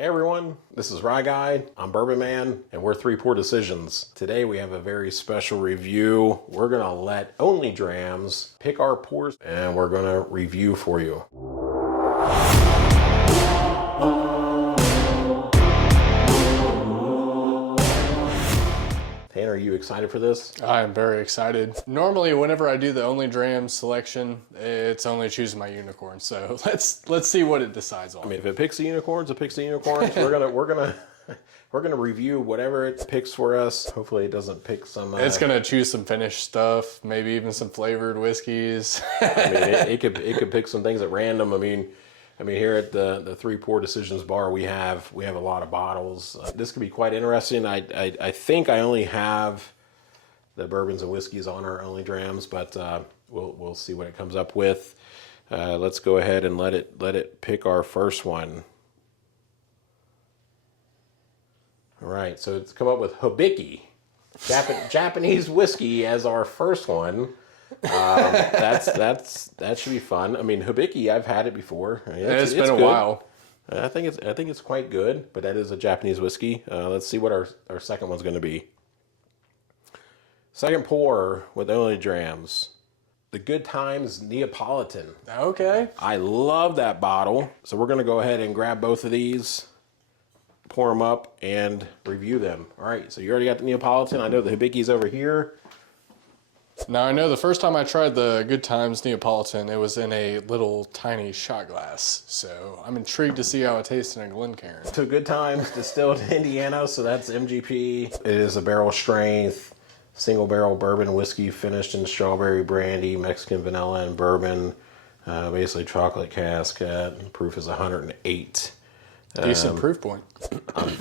Hey everyone, this is Rye Guy, I'm Bourbon Man, and we're 3 Pour Decisions. Today we have a very special review. We're gonna let Only Drams pick our pours, and we're gonna review for you. Tanner, are you excited for this? I am very excited. Normally, whenever I do the Only Drams selection, it's only choosing my unicorn. So let's see what it decides on. I mean, if it picks the unicorns, it picks the unicorns. we're gonna review whatever it picks for us. Hopefully, it doesn't pick some. It's gonna choose some finished stuff, maybe even some flavored whiskeys. I mean, it could pick some things at random. I mean, here at the 3 Pour Decisions bar, we have a lot of bottles. This could be quite interesting. I think I only have the bourbons and whiskeys on our Only Drams, but we'll see what it comes up with. Let's go ahead and let it pick our first one. All right, so it's come up with Hibiki, Japanese whiskey as our first one. That should be fun. I mean, Hibiki, I've had it before. It's been a while. I think it's quite good, but that is a Japanese whiskey. Let's see what our second one's going to be. Second pour with Only Drams, the Good Times Neapolitan. Okay. I love that bottle, so we're going to go ahead and grab both of these, pour them up, and review them. All right, so you already got the Neapolitan. I know the Hibiki's over here. Now, I know the first time I tried the Good Times Neapolitan, it was in a little tiny shot glass. So I'm intrigued to see how it tastes in a Glencairn. So Good Times distilled in Indiana, so that's MGP. It is a barrel strength, single barrel bourbon whiskey finished in strawberry brandy, Mexican vanilla, and bourbon. Basically chocolate cask. Proof is 108. Decent proof point.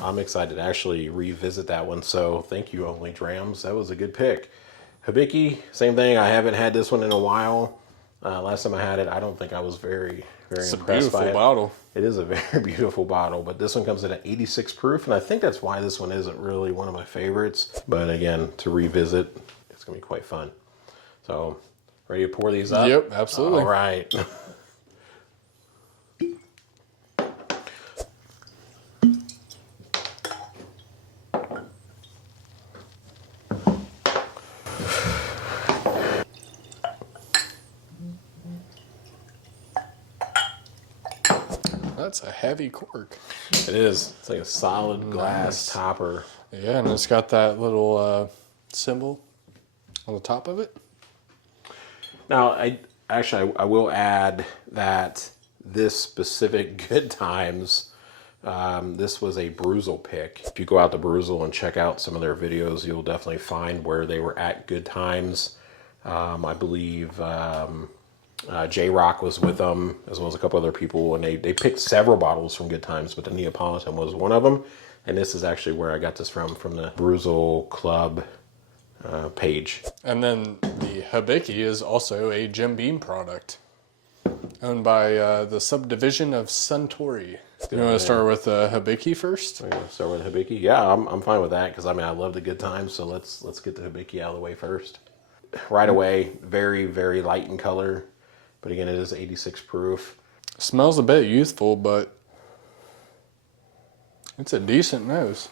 I'm excited to actually revisit that one, so thank you, Only Drams. That was a good pick. Hibiki, same thing. I haven't had this one in a while. Last time I had it, I don't think I was very impressed by it. It's a beautiful bottle. It is a very beautiful bottle, but this one comes in at 86 proof, and I think that's why this one isn't really one of my favorites. But again, to revisit, it's going to be quite fun. So, ready to pour these up? Yep, absolutely. All right. That's a heavy cork. It is. It's like a solid glass topper. Yeah, and it's got that little symbol on the top of it. Now, I will add that this specific Good Times, this was a Brewzle pick. If you go out to Brewzle and check out some of their videos, you'll definitely find where they were at Good Times. I believe J-Rock was with them, as well as a couple other people, and they picked several bottles from Good Times, but the Neapolitan was one of them. And this is actually where I got this from the Brewzle Club page. And then the Hibiki is also a Jim Beam product, owned by the subdivision of Suntory. You want to start with Hibiki first? We're gonna start with Hibiki. Yeah, I'm fine with that, because I mean, I love the Good Times, so let's get the Hibiki out of the way first. Right away, very, very light in color, but again, it is 86 proof. Smells a bit youthful, but it's a decent nose,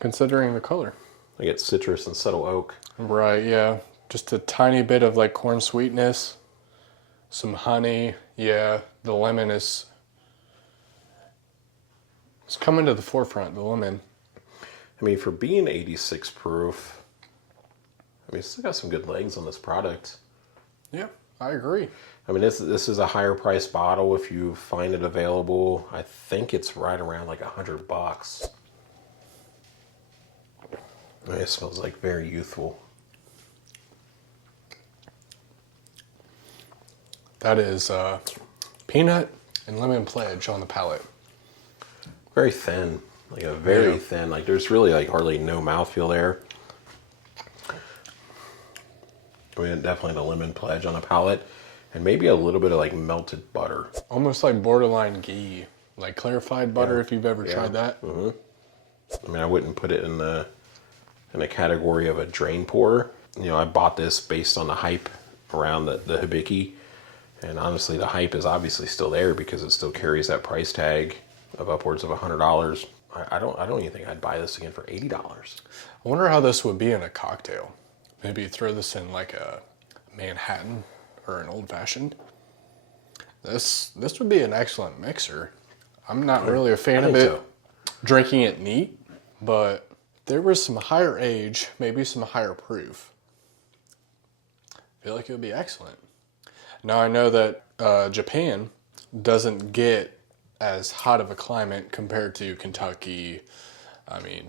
considering the color. I get citrus and subtle oak. Right, yeah. Just a tiny bit of like corn sweetness, some honey. Yeah, the lemon it's coming to the forefront, the lemon. I mean, for being 86 proof, I mean, it's still got some good legs on this product. Yeah, I agree. I mean, this is a higher price bottle if you find it available. I think it's right around like $100. I mean, it smells like very youthful. That is peanut and lemon pledge on the palate. Very thin, like a very thin. Like there's really like hardly no mouthfeel there. I mean, definitely the lemon pledge on the palate, and maybe a little bit of like melted butter. Almost like borderline ghee, like clarified butter. If you've ever tried that. Mm-hmm. I mean, I wouldn't put it in the category of a drain pour. You know, I bought this based on the hype around the Hibiki, and honestly, the hype is obviously still there because it still carries that price tag. of upwards of $100. I don't even think I'd buy this again for $80. I wonder how this would be in a cocktail. Maybe throw this in like a Manhattan or an old fashioned. This would be an excellent mixer. I'm not really a fan of it drinking it neat, but there was some higher age, maybe some higher proof. I feel like it would be excellent. Now I know that Japan doesn't get as hot of a climate compared to Kentucky,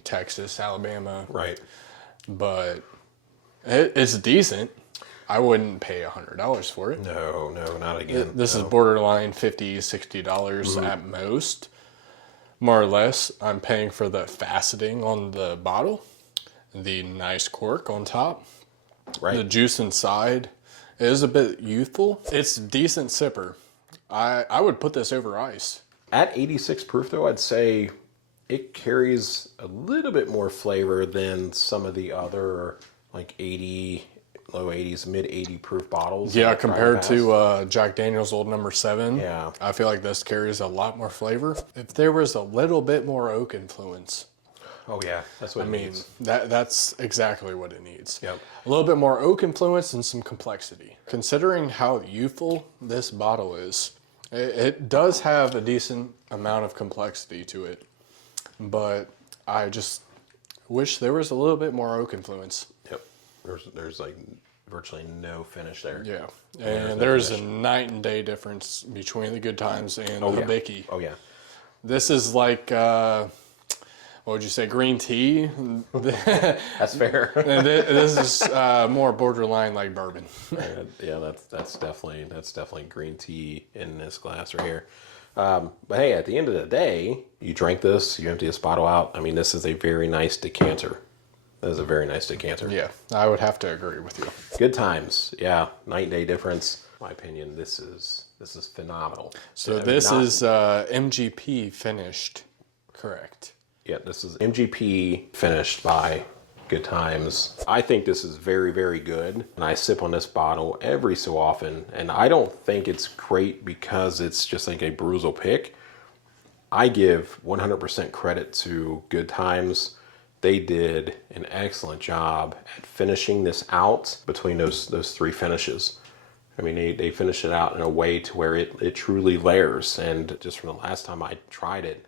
Texas, Alabama. Right. But it's decent. I wouldn't pay $100 for it. No, not again. This is borderline $50, $60 at most. More or less, I'm paying for the faceting on the bottle, the nice cork on top, the juice inside. It is a bit youthful. It's a decent sipper. I would put this over ice. At 86 proof, though, I'd say it carries a little bit more flavor than some of the other like 80, low 80s, mid 80 proof bottles. Yeah, compared to Jack Daniel's Old Number 7. Yeah. I feel like this carries a lot more flavor. If there was a little bit more oak influence. Oh yeah, that's what it needs. That's exactly what it needs. Yep. A little bit more oak influence and some complexity. Considering how youthful this bottle is, it does have a decent amount of complexity to it, but I just wish there was a little bit more oak influence. Yep. There's like virtually no finish there. Yeah. And there's a night and day difference between the Good Times and the Hibiki. Oh yeah. This is like, what would you say, green tea? That's fair. And this is more borderline like bourbon. Yeah, that's definitely green tea in this glass right here. But hey, at the end of the day, you drink this, you empty this bottle out. I mean, this is a very nice decanter. That is a very nice decanter. Yeah, I would have to agree with you. Good times. Yeah, night and day difference. In my opinion, this is phenomenal. So this is MGP finished, correct? Yeah, this is MGP finished by Good Times. I think this is very, very good. And I sip on this bottle every so often. And I don't think it's great because it's just like a Brewzle pick. I give 100% credit to Good Times. They did an excellent job at finishing this out between those three finishes. I mean, they finished it out in a way to where it truly layers. And just from the last time I tried it,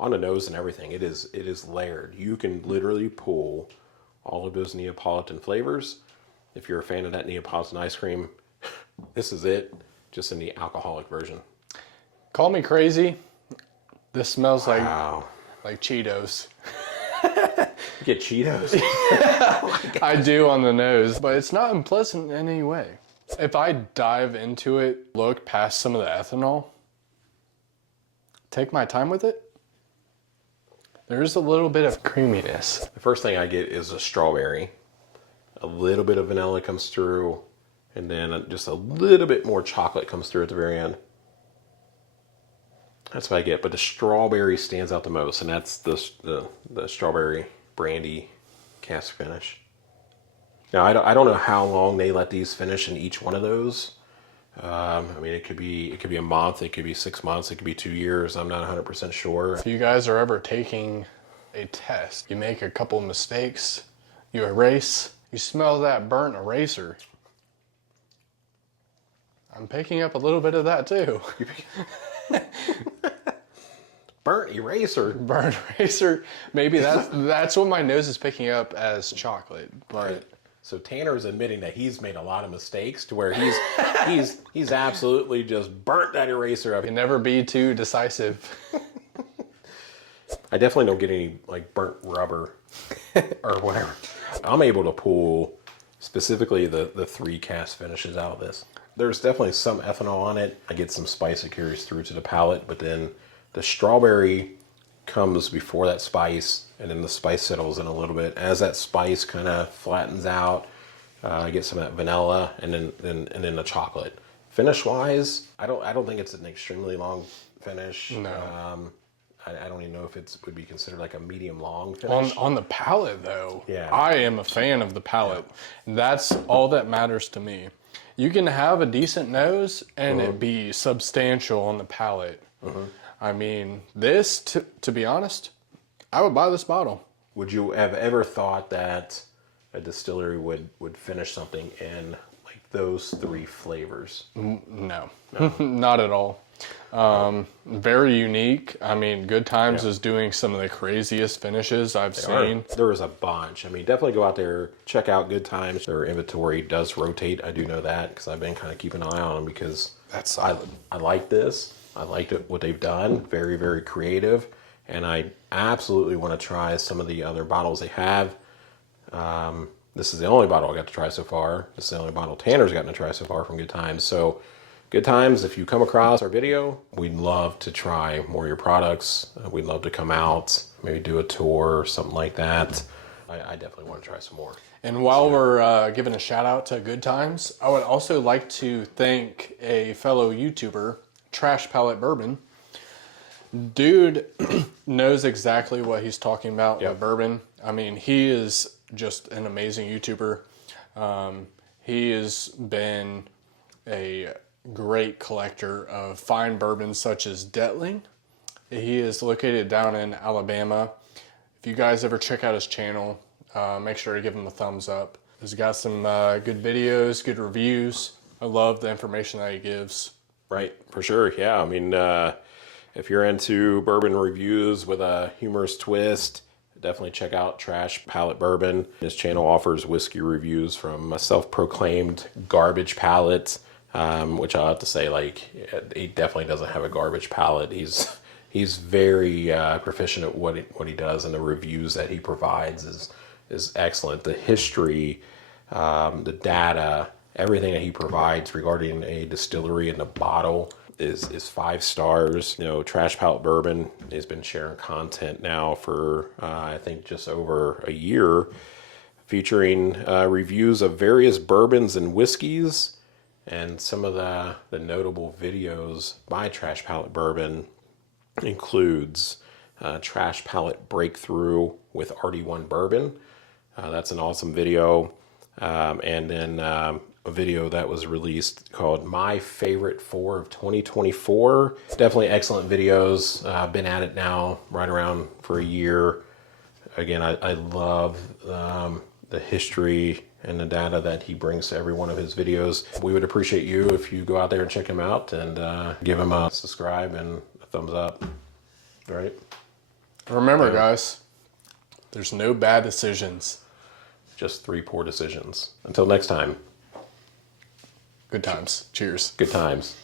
on the nose and everything, it is layered. You can literally pull all of those Neapolitan flavors. If you're a fan of that Neapolitan ice cream, this is it, just in the alcoholic version. Call me crazy. This smells like Cheetos. You get Cheetos? I do on the nose, but it's not unpleasant in any way. If I dive into it, look past some of the ethanol, take my time with it, there's a little bit of creaminess. The first thing I get is a strawberry. A little bit of vanilla comes through, and then just a little bit more chocolate comes through at the very end. That's what I get, but the strawberry stands out the most, and that's the strawberry brandy cask finish. Now, I don't know how long they let these finish in each one of those. I mean, it could be a month, it could be 6 months, it could be 2 years. I'm not 100% sure. If you guys are ever taking a test, you make a couple mistakes, you erase, you smell that burnt eraser. I'm picking up a little bit of that too. Burnt eraser. Burnt eraser. Maybe that's what my nose is picking up as chocolate, but. So Tanner's admitting that he's made a lot of mistakes to where he's absolutely just burnt that eraser up. You can never be too decisive. I definitely don't get any like burnt rubber or whatever. I'm able to pull specifically the three cask finishes out of this. There's definitely some ethanol on it. I get some spice that carries through to the palate, but then the strawberry comes before that spice, and then the spice settles in a little bit. As that spice kind of flattens out, I get some of that vanilla, and then the chocolate. Finish wise, I don't think it's an extremely long finish. No. I don't even know if it would be considered like a medium long finish. On the palate though, yeah. I am a fan of the palate. Yeah. That's all that matters to me. You can have a decent nose and it be substantial on the palate. I mean, this, to be honest, I would buy this bottle. Would you have ever thought that a distillery would finish something in like those 3 flavors? No, not at all. Very unique. I mean, Good Times is doing some of the craziest finishes I've seen. There was a bunch. I mean, definitely go out there, check out Good Times. Their inventory does rotate. I do know that because I've been kind of keeping an eye on them because That's solid. I like this. I liked what they've done. Very, very creative. And I absolutely want to try some of the other bottles they have. This is the only bottle I got to try so far. This is the only bottle Tanner's gotten to try so far from Good Times. So, Good Times, if you come across our video, we'd love to try more of your products. We'd love to come out, maybe do a tour or something like that. I definitely want to try some more. And while we're giving a shout out to Good Times, I would also like to thank a fellow YouTuber, Trash Palette Bourbon. Dude knows exactly what he's talking about with bourbon. I mean, he is just an amazing YouTuber. He has been a great collector of fine bourbons such as Detling. He is located down in Alabama. If you guys ever check out his channel, make sure to give him a thumbs up. He's got some good videos, good reviews. I love the information that he gives. Right, for sure. Yeah, I mean, if you're into bourbon reviews with a humorous twist, definitely check out Trash Palette Bourbon. His channel offers whiskey reviews from a self-proclaimed garbage palate, which I have to say, like, he definitely doesn't have a garbage palate. He's very proficient at what he does, and the reviews that he provides is excellent. The history, the data, everything that he provides regarding a distillery and the bottle is 5 stars. You know, Trash Palette Bourbon has been sharing content now for I think just over a year, featuring reviews of various bourbons and whiskeys, and some of the notable videos by Trash Palette Bourbon includes Trash Palette Breakthrough with RD1 Bourbon. That's an awesome video. And then a video that was released called My Favorite 4 of 2024. Definitely excellent videos. I've been at it now right around for a year. Again, I love the history and the data that he brings to every one of his videos. We would appreciate you if you go out there and check him out and give him a subscribe and a thumbs up. All right? Remember, guys, there's no bad decisions. Just 3 poor decisions. Until next time. Good times. Cheers. Good times.